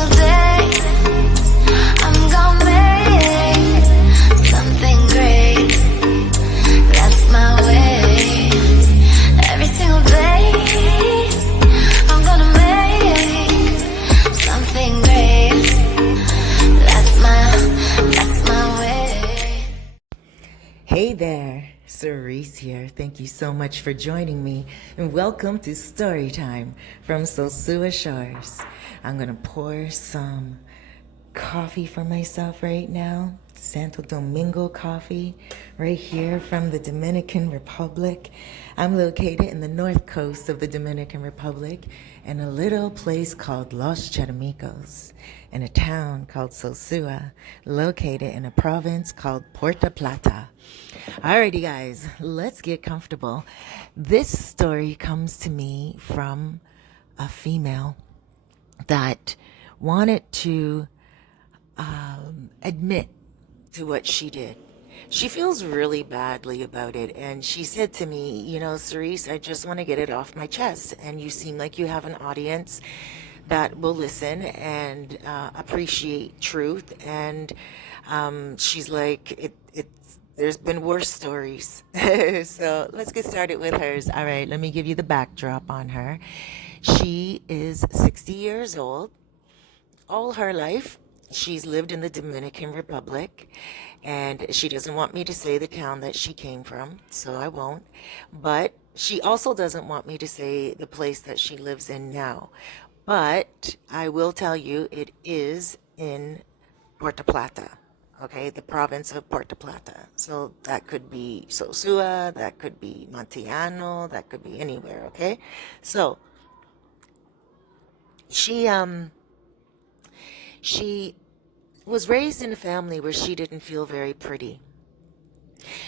single day I'm gonna make something great. That's my way. Every single day I'm gonna make something great. That's my way. Hey there, Cerise here. Thank you so much for joining me, and welcome to Story Time from Sosua Shores. I'm gonna pour some coffee for myself right now. Santo Domingo coffee, right here from the Dominican Republic. I'm located in the north coast of the Dominican Republic in a little place called Los Charamicos, in a town called Sosua, located in a province called Puerto Plata. Alrighty guys, let's get comfortable. This story comes to me from a female that wanted to admit to what she did. She feels really badly about it, and she said to me, Cerise, I just want to get it off my chest, and you seem like you have an audience that will listen and appreciate truth. And she's like, there's been worse stories. So let's get started with hers. All right, let me give you the backdrop on her. She is 60 years old. All her life she's lived in the Dominican Republic, and she doesn't want me to say the town that she came from, so I won't. But she also doesn't want me to say the place that she lives in now. But I will tell you it is in Puerto Plata, okay, the province of Puerto Plata. So that could be Sosua, that could be Montiano, that could be anywhere, okay? So she was raised in a family where she didn't feel very pretty.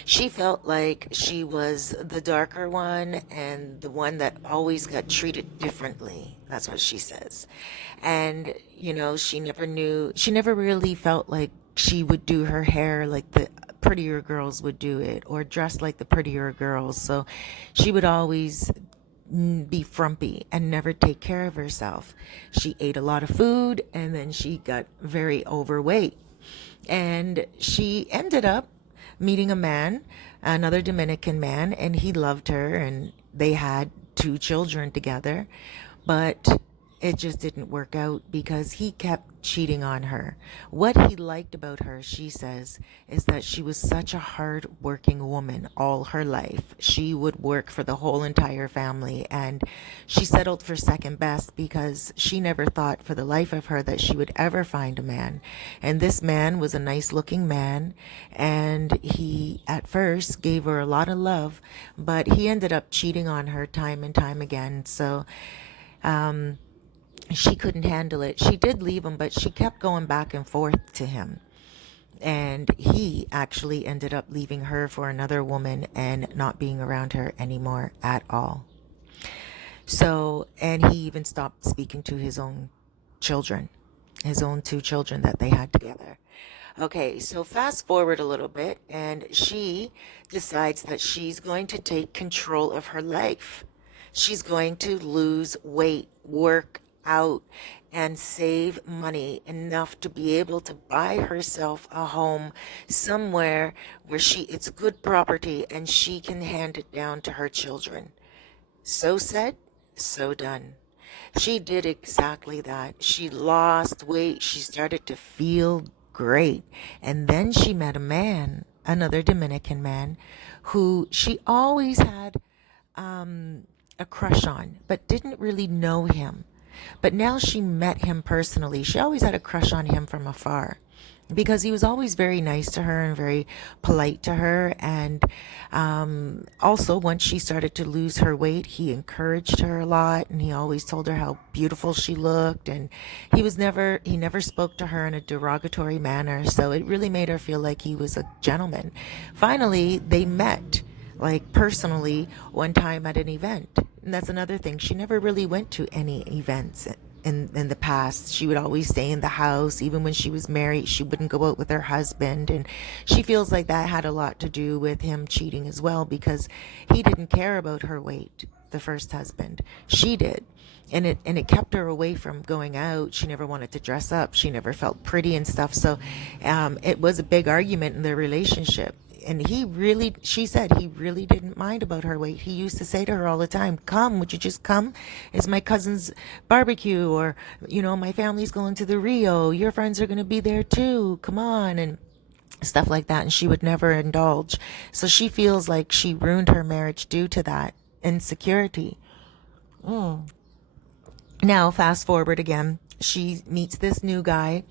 She felt like she was the darker one and the one that always got treated differently. That's what she says. And, she never really felt like she would do her hair like the prettier girls would do it, or dress like the prettier girls. So she would always be frumpy and never take care of herself. She ate a lot of food, and then she got very overweight. And she ended up meeting a man, another Dominican man, and he loved her, and they had 2 children together. But it just didn't work out because he kept cheating on her. What he liked about her, she says, is that she was such a hard-working woman all her life. She would work for the whole entire family, and she settled for second best because she never thought for the life of her that she would ever find a man. And this man was a nice-looking man, and he at first gave her a lot of love, but he ended up cheating on her time and time again. So she couldn't handle it. She did leave him, but she kept going back and forth to him. And he actually ended up leaving her for another woman and not being around her anymore at all. So, and he even stopped speaking to his own children, his own 2 children that they had together. Okay, so fast forward a little bit, and she decides that she's going to take control of her life. She's going to lose weight, work out, and save money enough to be able to buy herself a home somewhere where it's good property and she can hand it down to her children. So said, so done. She did exactly that. She lost weight. She started to feel great. And then she met a man, another Dominican man, who she always had a crush on, but didn't really know him. But now she met him personally. She always had a crush on him from afar because he was always very nice to her and very polite to her. And also, once she started to lose her weight, he encouraged her a lot, and he always told her how beautiful she looked. And he never spoke to her in a derogatory manner. So it really made her feel like he was a gentleman. Finally, they met, like personally, one time at an event. And that's another thing. She never really went to any events in the past. She would always stay in the house. Even when she was married, she wouldn't go out with her husband. And she feels like that had a lot to do with him cheating as well, because he didn't care about her weight. the first husband. She did. And it kept her away from going out. She never wanted to dress up. She never felt pretty and stuff. So it was a big argument in their relationship. And she said he really didn't mind about her weight. He used to say to her all the time, come, would you just come? It's my cousin's barbecue, or, my family's going to the Rio. Your friends are going to be there too. Come on. And stuff like that. And she would never indulge. So she feels like she ruined her marriage due to that insecurity. Now, fast forward again, she meets this new guy,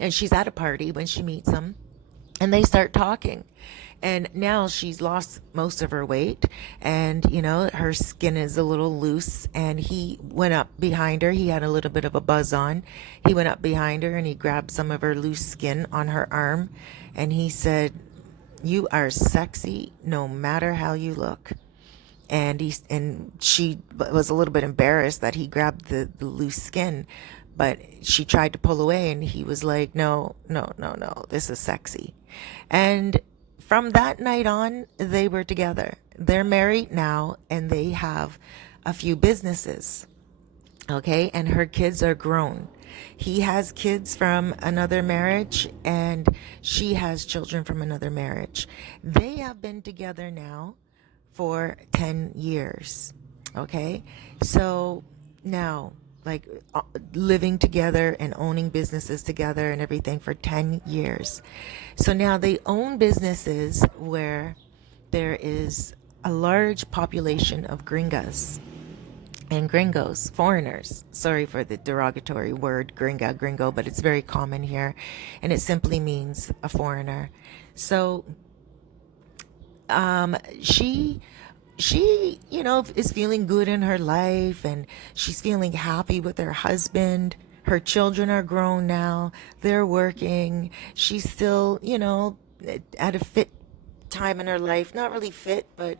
and she's at a party when she meets him, and they start talking. And now she's lost most of her weight, and, her skin is a little loose, and he went up behind her. He had a little bit of a buzz on. He went up behind her, and he grabbed some of her loose skin on her arm, and he said, "You are sexy no matter how you look." And she was a little bit embarrassed that he grabbed the loose skin, but she tried to pull away, and he was like, no, no, no, no, this is sexy. And from that night on, they were together. They're married now, and they have a few businesses. Okay. And her kids are grown. He has kids from another marriage, and she has children from another marriage. They have been together now for 10 years. Okay. So now, living together and owning businesses together and everything for 10 years. So now they own businesses where there is a large population of gringas and gringos, foreigners. Sorry for the derogatory word, gringo, but it's very common here, and it simply means a foreigner. So she is feeling good in her life, and she's feeling happy with her husband. Her children are grown now. They're working. She's still, at a fit time in her life. Not really fit, but,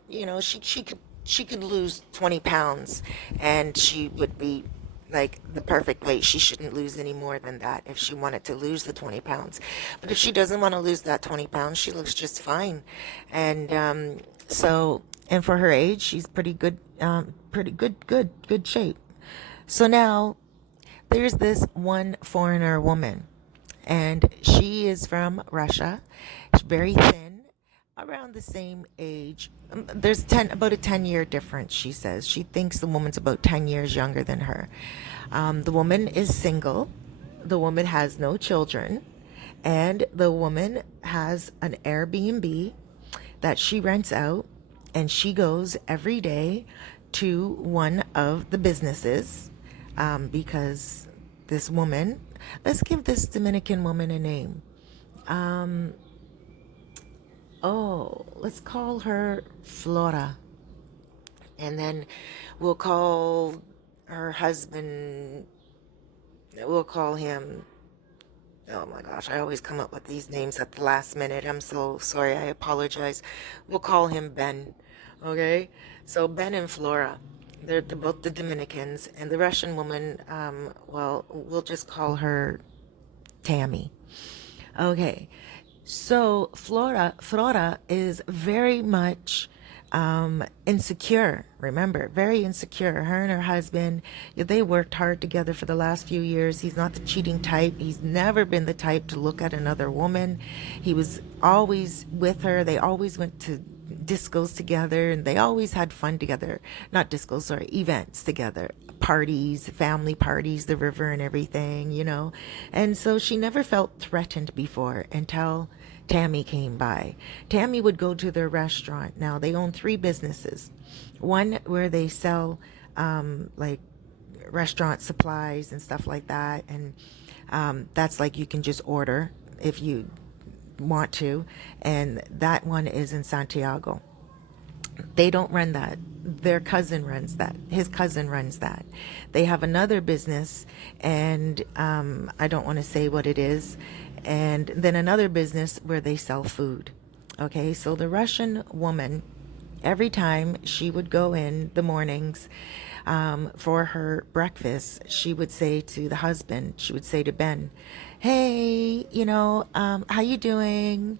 she could lose 20 pounds, and she would be like the perfect weight. She shouldn't lose any more than that if she wanted to lose the 20 pounds. But if she doesn't want to lose that 20 pounds, she looks just fine. And and for her age, she's pretty good, good shape. So now there's this one foreigner woman, and she is from Russia. She's very thin, around the same age. There's about a 10-year difference, she says. She thinks the woman's about 10 years younger than her. The woman is single. The woman has no children. And the woman has an Airbnb that she rents out. And she goes every day to one of the businesses because this woman, let's give this Dominican woman a name. Let's call her Flora. And then we'll call her husband, we'll call him, oh my gosh, I always come up with these names at the last minute. I'm so sorry. I apologize. We'll call him Ben. Okay? So Ben and Flora, they're both the Dominicans. And the Russian woman, we'll just call her Tammy. Okay. So Flora is very much insecure. Remember, very insecure. Her and her husband, they worked hard together for the last few years. He's not the cheating type. He's never been the type to look at another woman. He was always with her. They always went to discos together, and they always had fun together. Not discos, sorry, events together. Parties, family parties, the river and everything, And so she never felt threatened before until Tammy came by. Tammy would go to their restaurant. Now, they own 3 businesses. One where they sell restaurant supplies and stuff like that. And that's you can just order if you want to. And that one is in Santiago. They don't run that. Their cousin runs that. His cousin runs that. They have another business, and I don't want to say what it is. And then another business where they sell food. Okay, so the Russian woman, every time she would go in the mornings for her breakfast, she would say to the husband, she would say to Ben, hey, how you doing?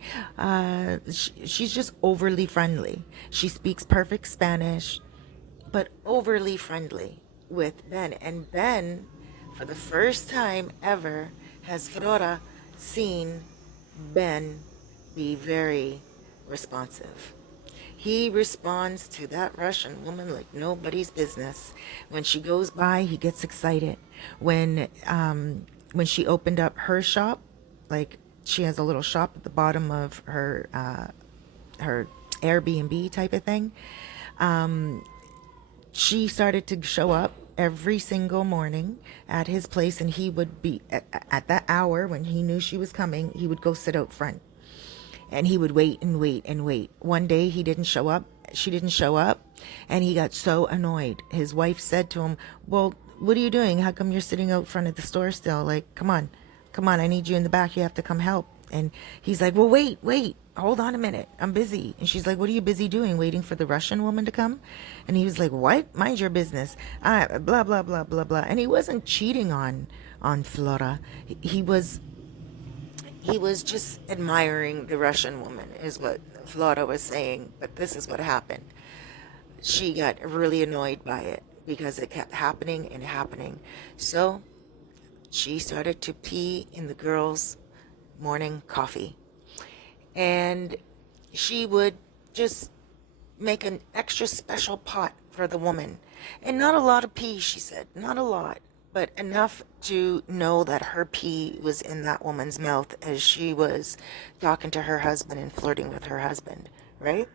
She's just overly friendly. She speaks perfect Spanish, but overly friendly with Ben. And Ben, for the first time ever, has Flora seen Ben be very responsive. He responds to that Russian woman like nobody's business. When she goes by, he gets excited. When she opened up her shop, like she has a little shop at the bottom of her Airbnb type of thing. She started to show up every single morning at his place, and he would be at that hour when he knew she was coming. He would go sit out front, and he would wait and wait and wait. One day he didn't show up. She didn't show up, and he got so annoyed. His wife said to him, "Well, what are you doing? How come you're sitting out front of the store still? Like, come on, come on, I need you in the back. You have to come help." And he's like, "Well, wait, hold on a minute. I'm busy." And she's like, "What are you busy doing? Waiting for the Russian woman to come?" And he was like, "What? Mind your business." Blah, blah, blah, blah, blah. And he wasn't cheating on Flora. He was just admiring the Russian woman, is what Flora was saying. But this is what happened. She got really annoyed by it because it kept happening and happening. So she started to pee in the girls' morning coffee. And she would just make an extra special pot for the woman. And not a lot of pee, she said. Not a lot, but enough to know that her pee was in that woman's mouth as she was talking to her husband and flirting with her husband, right?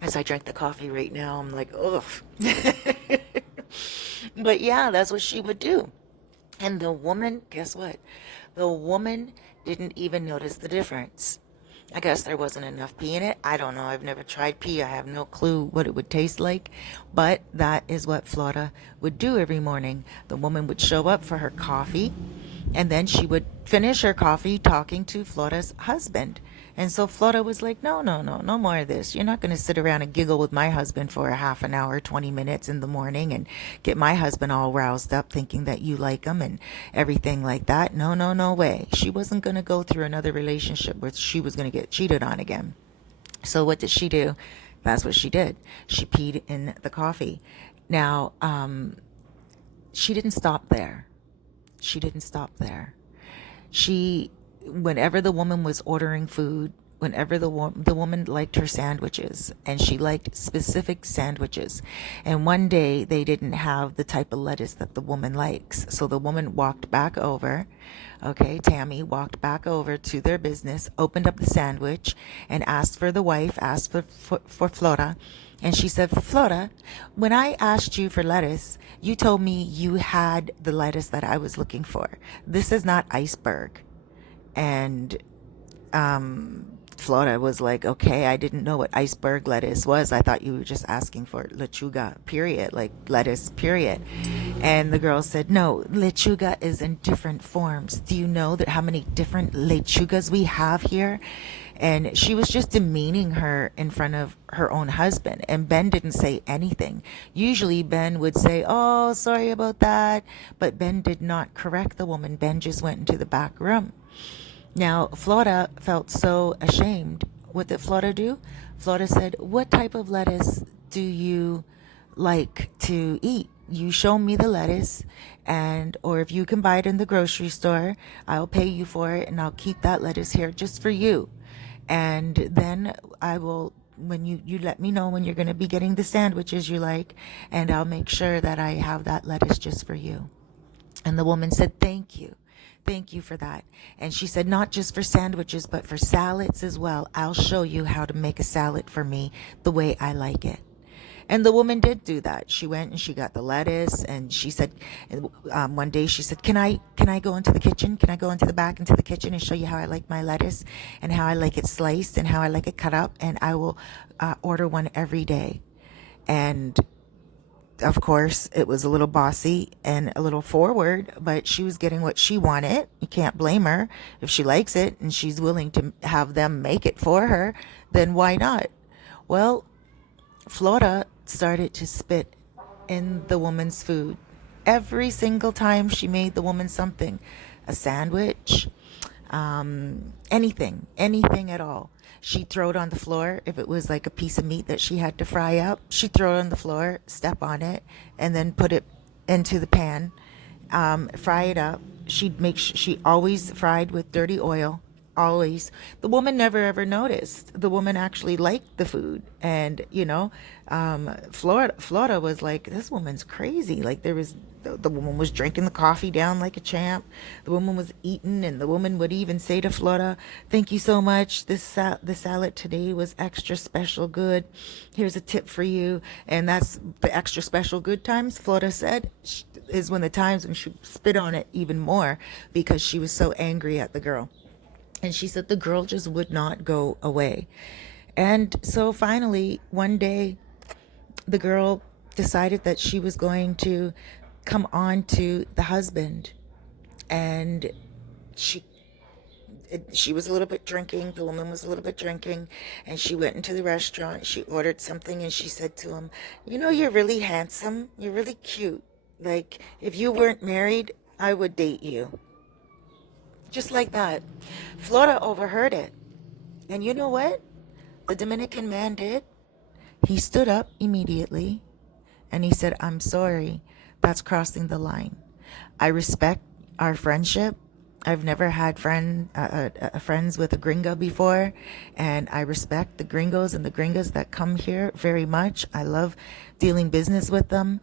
As I drink the coffee right now, I'm like, ugh. But yeah, that's what she would do. And the woman, guess what? The woman didn't even notice the difference. I guess there wasn't enough pee in it. I don't know. I've never tried pee. I have no clue what it would taste like. But that is what Flora would do every morning. The woman would show up for her coffee, and then she would finish her coffee talking to Flora's husband. And so Flora was like, no, no more of this. You're not going to sit around and giggle with my husband for a half an hour, 20 minutes in the morning and get my husband all roused up thinking that you like him and everything like that. No way. She wasn't going to go through another relationship where she was going to get cheated on again. So what did she do? That's what she did. She peed in the coffee. Now, she didn't stop there. Whenever the woman was ordering food, whenever the woman liked her sandwiches, and she liked specific sandwiches, and one day they didn't have the type of lettuce that the woman likes, so the woman walked back over. Okay, Tammy walked back over to their business, opened up the sandwich, and asked for the wife, asked for Flora. And she said, "Flora, when I asked you for lettuce, you told me you had the lettuce that I was looking for. This is not iceberg." And Flora was like, "Okay, I didn't know what iceberg lettuce was. I thought you were just asking for lechuga, period, like lettuce, period." And the girl said, "No, lechuga is in different forms. Do you know that how many different lechugas we have here?" And she was just demeaning her in front of her own husband. And Ben didn't say anything. Usually Ben would say, "Oh, sorry about that." But Ben did not correct the woman. Ben just went into the back room. Now, Flora felt so ashamed. What did Flora do? Flora said, "What type of lettuce do you like to eat? You show me the lettuce, or if you can buy it in the grocery store, I'll pay you for it, and I'll keep that lettuce here just for you. And then I will, when you let me know when you're going to be getting the sandwiches you like, and I'll make sure that I have that lettuce just for you." And the woman said, "Thank you. Thank you for that." And she said, "Not just for sandwiches, but for salads as well. I'll show you how to make a salad for me the way I like it." And the woman did do that. She went and she got the lettuce, and she said, one day she said, can I go into the kitchen? Can I go into the back into the kitchen and show you how I like my lettuce and how I like it sliced and how I like it cut up? And I will order one every day. And of course, it was a little bossy and a little forward, but she was getting what she wanted. You can't blame her. If she likes it and she's willing to have them make it for her, then why not? Well, Flora started to spit in the woman's food every single time she made the woman something. A sandwich, anything at all. She'd throw it on the floor. If it was like a piece of meat that she had to fry up, she'd throw it on the floor, step on it, and then put it into the pan, fry it up. She always fried with dirty oil. Always. The woman never ever noticed. The woman actually liked the food. And, Florida was like, this woman's crazy. Like the woman was drinking the coffee down like a champ. The woman was eating, and the woman would even say to Florida, thank you so much. The salad today was extra special good. Here's a tip for you. And that's the extra special good times, Florida said, is when the times when she spit on it even more because she was so angry at the girl. And she said the girl just would not go away. And so finally, one day, the girl decided that she was going to come on to the husband. And she was a little bit drinking. The woman was a little bit drinking. And she went into the restaurant. She ordered something and she said to him, you're really handsome. You're really cute. Like, if you weren't married, I would date you. Just like that. Florida overheard it. And you know what the Dominican man did? He stood up immediately and he said, I'm sorry. That's crossing the line. I respect our friendship. I've never had friends with a gringo before, and I respect the gringos and the gringas that come here very much. I love dealing business with them.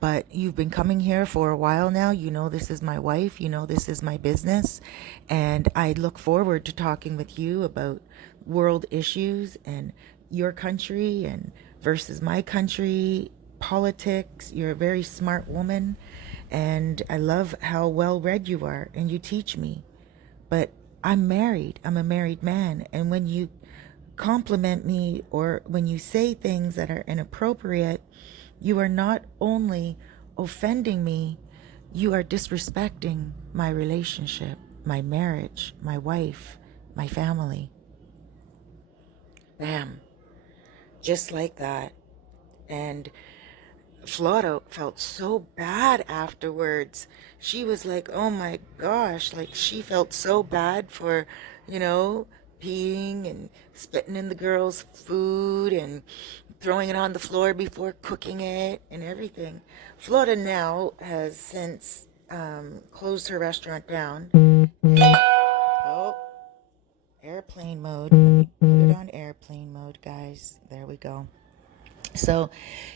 But you've been coming here for a while now. This is my wife. This is my business. And I look forward to talking with you about world issues and your country and versus my country, politics. You're a very smart woman. And I love how well read you are and you teach me. But I'm married. I'm a married man. And when you compliment me or when you say things that are inappropriate, you are not only offending me, you are disrespecting my relationship, my marriage, my wife, my family. Bam. Just like that. And Florida felt so bad afterwards. She was like, oh my gosh, like she felt so bad for, peeing and spitting in the girl's food and throwing it on the floor before cooking it and everything. Florida now has since closed her restaurant down. Oh, airplane mode. Let me put it on airplane mode, guys. There we go. So,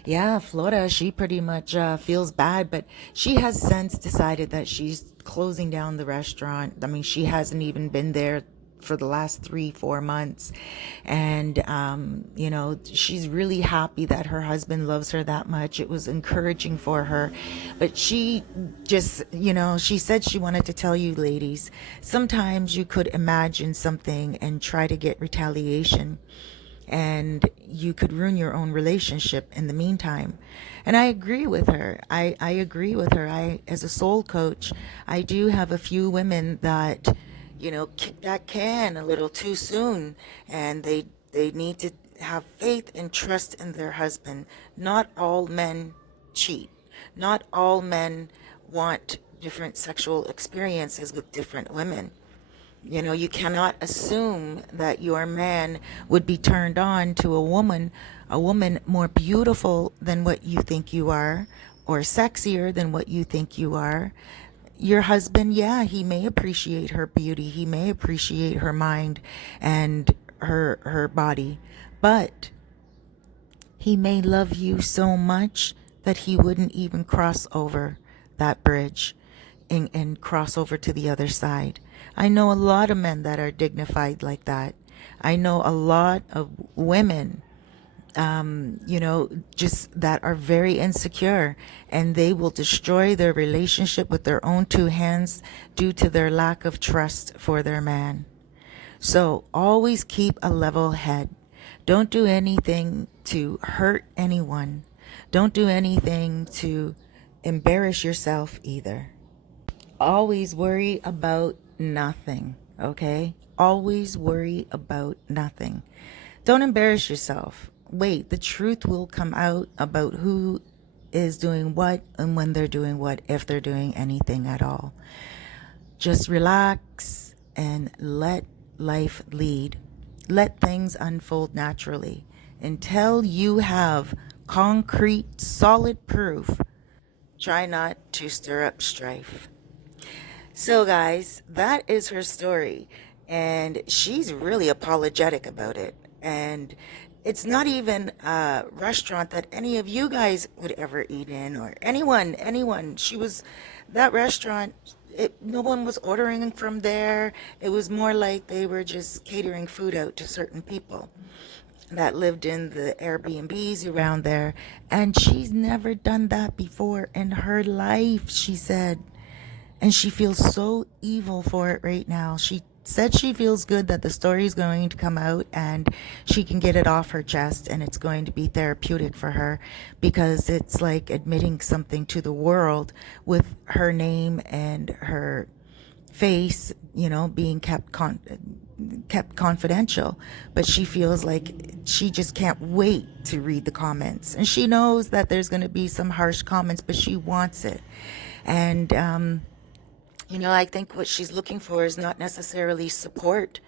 yeah, Florida, she pretty much feels bad, but she has since decided that she's closing down the restaurant. I mean, she hasn't even been there for the last 3-4 months. And, she's really happy that her husband loves her that much. It was encouraging for her. But she just, she said she wanted to tell you ladies, sometimes you could imagine something and try to get retaliation. And you could ruin your own relationship in the meantime. And I agree with her. I agree with her. As a soul coach, I do have a few women that, kick that can a little too soon. And they need to have faith and trust in their husband. Not all men cheat. Not all men want different sexual experiences with different women. You cannot assume that your man would be turned on to a woman more beautiful than what you think you are, or sexier than what you think you are. Your husband, yeah, he may appreciate her beauty. He may appreciate her mind and her body, but he may love you so much that he wouldn't even cross over that bridge and cross over to the other side. I know a lot of men that are dignified like that. I know a lot of women, just that are very insecure, and they will destroy their relationship with their own two hands due to their lack of trust for their man. So always keep a level head. Don't do anything to hurt anyone. Don't do anything to embarrass yourself either. Always worry about nothing, okay? Always worry about nothing. Don't embarrass yourself. Wait, the truth will come out about who is doing what and when they're doing what, if they're doing anything at all. Just relax and let life lead. Let things unfold naturally until you have concrete, solid proof. Try not to stir up strife. So, guys, that is her story. And she's really apologetic about it. And it's not even a restaurant that any of you guys would ever eat in, or anyone. That restaurant, no one was ordering from there. It was more like they were just catering food out to certain people that lived in the Airbnbs around there. And she's never done that before in her life, she said. And she feels so evil for it right now. She said she feels good that the story is going to come out and she can get it off her chest, and it's going to be therapeutic for her, because it's like admitting something to the world with her name and her face, being kept confidential. But she feels like she just can't wait to read the comments, and she knows that there's going to be some harsh comments, but she wants it. And I think what she's looking for is not necessarily support,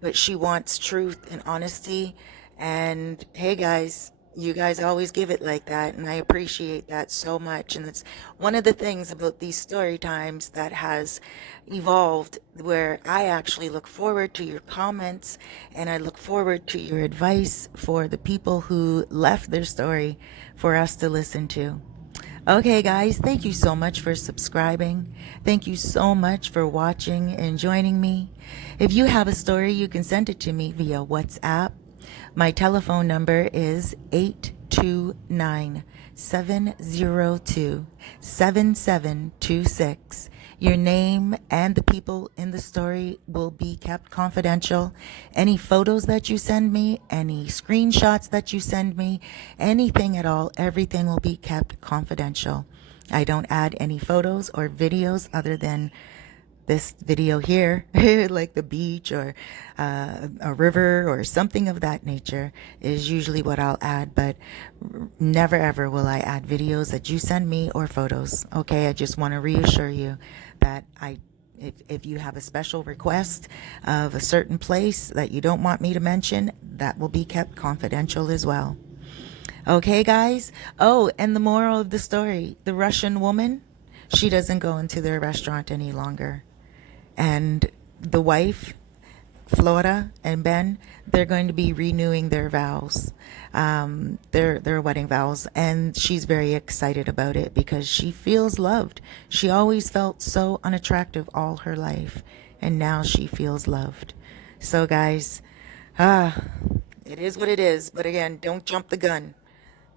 but she wants truth and honesty. And hey, guys, you guys always give it like that, and I appreciate that so much. And it's one of the things about these story times that has evolved, where I actually look forward to your comments, and I look forward to your advice for the people who left their story for us to listen to. Okay, guys, thank you so much for subscribing. Thank you so much for watching and joining me. If you have a story, you can send it to me via WhatsApp. My telephone number is 829-702-7726. Your name and the people in the story will be kept confidential. Any photos that you send me, any screenshots that you send me, anything at all, everything will be kept confidential. I don't add any photos or videos other than this video here, like the beach or a river or something of that nature is usually what I'll add, but never ever will I add videos that you send me or photos. Okay, I just want to reassure you that if you have a special request of a certain place that you don't want me to mention, that will be kept confidential as well. Okay, guys? Oh, and the moral of the story, the Russian woman, she doesn't go into their restaurant any longer. And the wife, Flora and Ben, they're going to be renewing their vows, their wedding vows, and she's very excited about it because she feels loved. She always felt so unattractive all her life, and now she feels loved. So, guys, it is what it is. But again, don't jump the gun.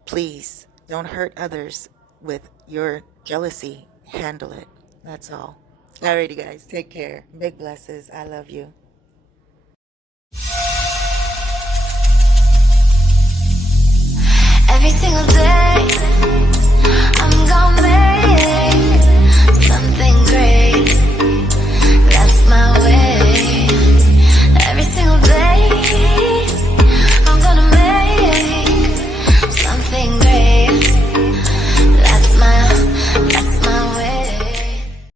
Please, don't hurt others with your jealousy. Handle it. That's all. Alrighty, guys. Take care. Big blesses. I love you. Every single day